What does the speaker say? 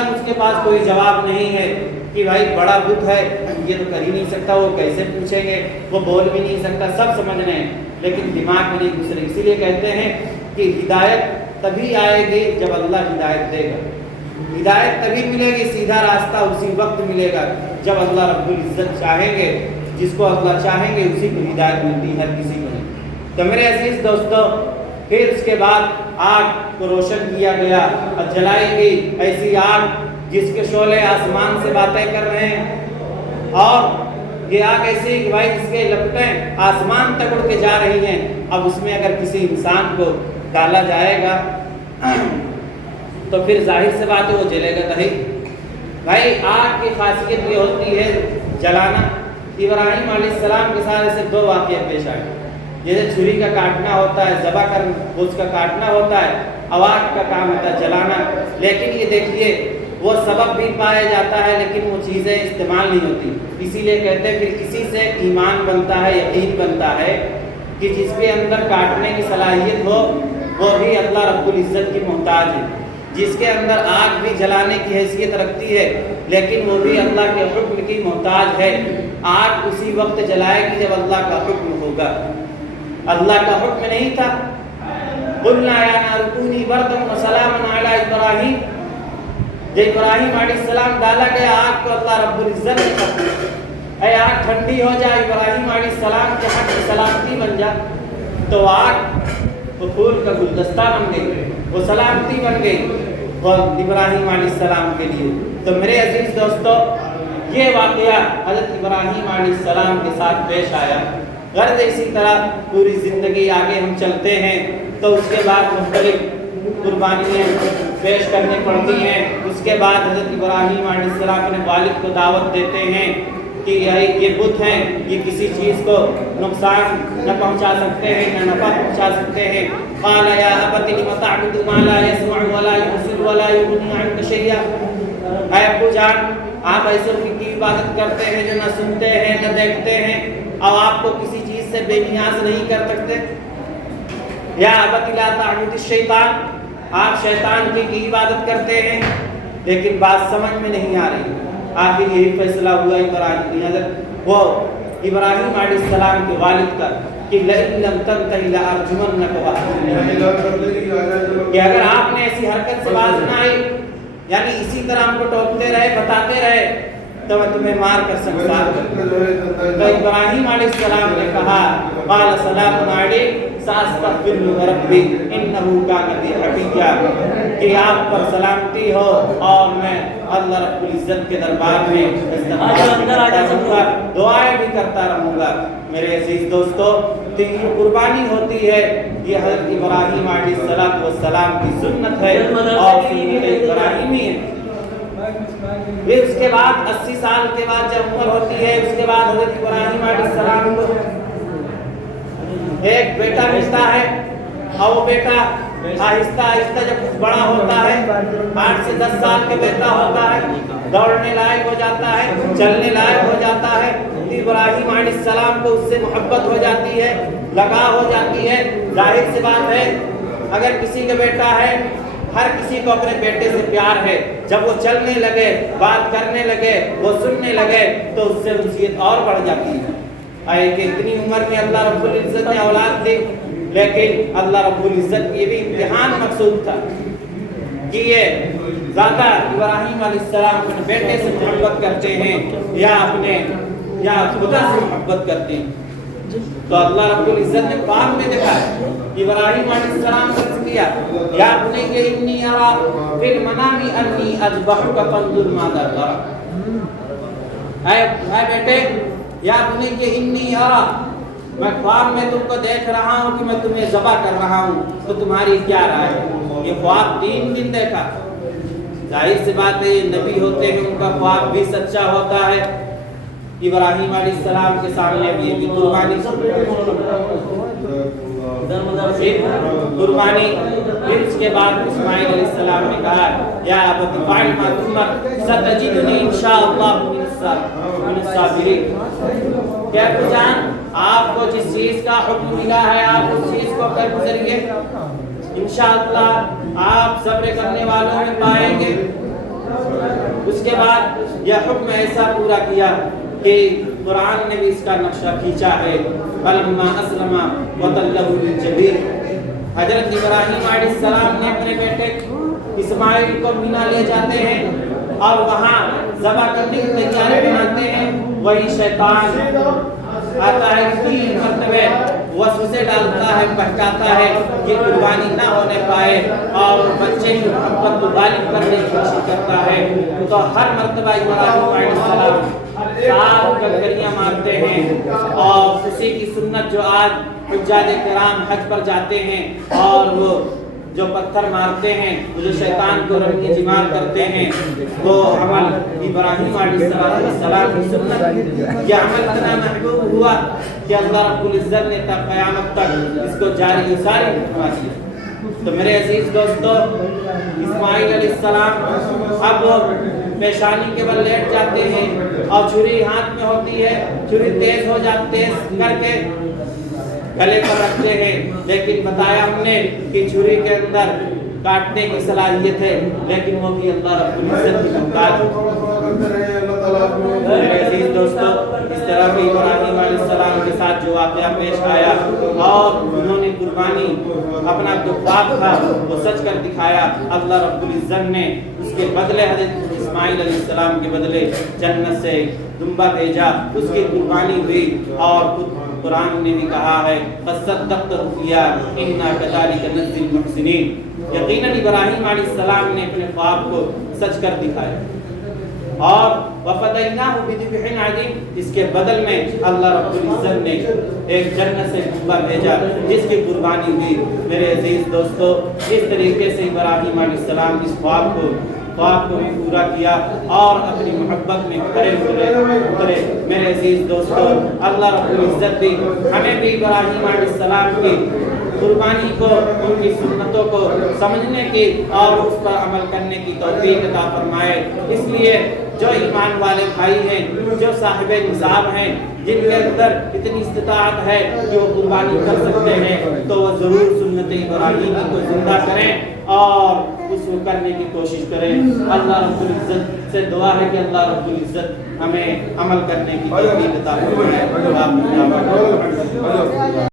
اب اس کے پاس کوئی جواب نہیں ہے کہ بھائی بڑا بت ہے یہ تو کر ہی نہیں سکتا، وہ کیسے پوچھیں گے، وہ بول بھی نہیں سکتا، سب سمجھ رہے ہیں لیکن دماغ میں نہیں گھس رہے. اسی لیے کہتے ہیں کہ ہدایت تبھی آئے گی جب اللہ ہدایت دے گا. ہدایت تبھی ملے گی، سیدھا راستہ اسی وقت ملے گا جب اللہ رب العزت چاہیں گے. جس کو اللہ چاہیں گے اسی کو ہدایت ملتی ہے، ہر کسی کو نہیں. تو میرے عزیز دوستو، پھر اس کے بعد آگ کو روشن کیا گیا اور جلائی گئی، ایسی آگ جس کے شعلے آسمان سے باتیں کر رہے ہیں، اور یہ آگ ایسی کہ بھائی جس کے لپٹیں آسمان تک اڑ کے جا رہی ہیں. اب اس میں اگر کسی انسان کو ڈالا جائے گا تو پھر ظاہر سے بات ہے وہ جلے گا نہیں. بھائی آگ کی خاصیت یہ ہوتی ہے جلانا. ابراہیم علیہ السلام کے ساتھ ایسے دو واقعہ پیش آئے. جیسے چھری کا کاٹنا ہوتا ہے، ذبح کر اس کا کاٹنا ہوتا ہے، آگ کا کام ہوتا ہے جلانا. لیکن یہ دیکھیے وہ سبب بھی پایا جاتا ہے لیکن وہ چیزیں استعمال نہیں ہوتی. اسی لیے کہتے ہیں پھر کسی سے ایمان بنتا ہے، یقین بنتا ہے کہ جس کے اندر کاٹنے کی صلاحیت ہو وہ بھی اللہ رب العزت کی محتاج ہے. جس کے اندر آگ بھی جلانے کی حیثیت رکھتی ہے لیکن وہ بھی اللہ کے حکم کی محتاج ہے. آگ اسی وقت جلائے گی جب اللہ کا حکم ہوگا. اللہ کا حکم نہیں تھا قلنا یا نار کونی بردا وسلاما علی ابراہیم. جب ابراہیم علیہ السلام ڈالا گیا آگ کو اللہ رب العزت نے کہا اے آگ ٹھنڈی ہو جائے، ابراہیم علیہ السلام کے حق کی سلامتی بن جا. تو آگ وہ پھول کا گلدستہ بن گئی، وہ سلامتی بن گئی وہ ابراہیم علیہ السلام کے لیے. تو میرے عزیز دوستو، یہ واقعہ حضرت ابراہیم علیہ السلام کے ساتھ پیش آیا. غرض اسی طرح پوری زندگی آگے ہم چلتے ہیں تو اس کے بعد مختلف قربانیاں پیش کرنی پڑتی ہیں. اس کے بعد حضرت ابراہیم علیہ السلام اپنے والد کو دعوت دیتے ہیں کہ یہ بت ہیں، یہ کسی چیز کو نقصان نہ پہنچا سکتے ہیں نہ نفع پہنچا سکتے ہیں. قال یا ابت لم تعبد ما لا يسمع ولا يبصر ولا يغني عنك شيئا. اے ابو جان، آپ ایسے کی عبادت کرتے ہیں جو نہ سنتے ہیں نہ دیکھتے ہیں اور آپ کو کسی چیز سے بے نیاز نہیں کر سکتے. یا ابت لا تعبد الشیطان، آپ شیطان کی عبادت کرتے ہیں. لیکن بات سمجھ میں نہیں آ رہی. آخر یہی فیصلہ ہوا ابراہیم حضرت وہ ابراہیم علیہ السلام کے والد کا کہ لئن لم تنتهِ لأرجمنك وأهجرنك، کہ اگر آپ نے ایسی حرکت سے باز نہ آئی، یعنی اسی طرح ہم کو ٹوکتے رہے بتاتے رہے تو میں تمہیں مار کر سنسار کر دوں. تو ابراہیم علیہ السلام نے کہا قال سلام علیک سأستغفر ربی انه كان بی حفیظا، کہ آپ پر سلامتی ہو اور میں اللہ رب العزت کے دربار میں دعائیں بھی کرتا رہوں گا. میرے عزیز دوستو، یہ قربانی ہوتی ہے، یہ حضرت ابراہیم علیہ السلام کی سنت ہے اور سنت ابراہیمی ہے. پھر اس کے بعد 80 سال کے بعد جب عمر ہوتی ہے، اس کے بعد حضرت ابراہیم علیہ السلام کو ایک بیٹا ملتا ہے اور وہ بیٹا آہستہ آہستہ جب کچھ بڑا ہوتا ہے، 8 سے 10 سال کا بیٹا ہوتا ہے، دوڑنے لائق ہو جاتا ہے، چلنے لائق ہو جاتا ہے. ابراہیم علیہ السلام کو اس سے محبت ہو جاتی ہے، لگاؤ ہو جاتی ہے. ظاہر سی بات ہے اگر کسی کا بیٹا ہے، ہر کسی کو اپنے بیٹے سے پیار ہے. جب وہ چلنے لگے، بات کرنے لگے، وہ سننے لگے تو اس سے انسیت اور بڑھ جاتی ہے. کہ اتنی عمر میں اللہ رب العزت نے اولاد دی، لیکن اللہ رب العزت یہ بھی امتحان مقصود تھا کہ یہ زیادہ ابراہیم علیہ السلام اپنے بیٹے سے محبت کرتے ہیں یا خدا سے محبت کرتے ہیں. تو اللہ رب العزت نے قرآن میں دیکھا ہے ابراہیم علیہ السلام سے کیا یا بنی انی ارا فی المنام انی اذبحک فانظر ماذا ترى. اے بیٹے، یا بنی انی ارا، میں خواب میں تم کو دیکھ رہا ہوں کہ میں تمہیں ذبح کر رہا ہوں، تو تمہاری کیا رائے ہے. یہ خواب 3 دن دیکھا. ظاہر سی بات ہے یہ نبی ہوتے ہیں، ان کا خواب بھی سچا ہوتا ہے. ابراہیم علیہ السلام کے سامنے بھی قربانی پھر اس کے بعد اسماعیل علیہ السلام نے کہا یا ابت فعل ما تؤمر ستجدنی انشاءاللہ من الصابرین. کیا جان، آپ کو جس چیز کا حکم ملا ہے آپ اس چیز کو کر گزریے، انشاءاللہ آپ صبر کرنے والوں میں پائیں گے. اس کے بعد یہ حکم ایسا پورا کیا کہ قرآن نے بھی اس کا نقشہ کھینچا ہے. فلما اسلم وتلہ للجبین، حضرت ابراہیم علیہ السلام نے اپنے بیٹے اسماعیل کو مینا لے جاتے ہیں اور وہاں ذبح کرنے کی تیاری بناتے ہیں. وہی شیطان آتا ہے 3 مرتبہ وسوسے ڈالتا ہے، بہکاتا ہے کہ قربانی نہ ہونے پائے اور بچے کی محبت کو غالب کرنے کی کوشش کرتا ہے. تو ہر مرتبہ ابراہیم علیہ السلام 7 گگریاں مارتے ہیں اور اسی کی سنت جو آج حجاج کرام حج پر جاتے ہیں اور وہ جو پتھر مارتے ہیں، وہ جو شیطان کو رنگی جمار کرتے ہیں، وہ عمل ابراہیم علیہ السلام کی سنت یہ عمل اتنا محبوب ہوا کہ اللہ رب العزت نے تا قیامت تک اس کو جاری و ساری رکھوا دیا. تو میرے عزیز دوستو، اسماعیل علیہ السلام اب پیشانی کے بل لیٹ جاتے ہیں اور چھری ہاتھ میں ہوتی ہے. چھری تیز ہو جاتی، تیز کر کے گلے پر رکھتے ہیں، لیکن بتایا ہم نے کہ چھری کے اندر کاٹنے کی صلاحیت ہے، لیکن وہ بھی اللہ رب العزت کی محتاج. میرے عزیز دوستو، اس طرح کہ ابراہیم علیہ السلام کے ساتھ جو واقعہ پیش آیا اور انہوں نے قربانی اپنا جو خواب تھا وہ سچ کر دکھایا. اللہ رب العزت نے اس کے بدلے حضرت اسماعیل علیہ السلام کے بدلے جنت سے دمبا بھیجا، اس کی قربانی ہوئی. اور قرآن نے بھی کہا ہے فصدقت رؤیا انا کذالک نجزی المحسنین، یقیناً ابراہیم علیہ السلام نے اپنے خواب کو سچ کر دکھایا. اور وفدیناہ بذبح عظیم، اس کے بدل میں اللہ رب العزت نے ایک جنت سے دمبا بھیجا جس کی قربانی ہوئی. میرے عزیز دوستو، اس طریقے سے ابراہیم علیہ السلام اس خواب کو بھی پورا کیا اور اپنی محبت میں کھڑے اترے. میرے عزیز دوستو، اللہ رب العزت بھی ہمیں بھی ابراہیم علیہ السلام کی قربانی کو، ان کی سنتوں کو سمجھنے کی اور اس پر عمل کرنے کی توفیق عطا فرمائے. اس لیے جو ایمان والے بھائی ہیں، جو صاحب نصاب ہیں، جن کے اندر اتنی استطاعت ہے کہ وہ قربانی کر سکتے ہیں، تو وہ ضرور سنت ابراہیمی کو زندہ کریں اور اس کو کرنے کی کوشش کریں. اللہ رب العزت سے دعا ہے کہ اللہ رب العزت ہمیں عمل کرنے کی توفیق عطا فرمائے.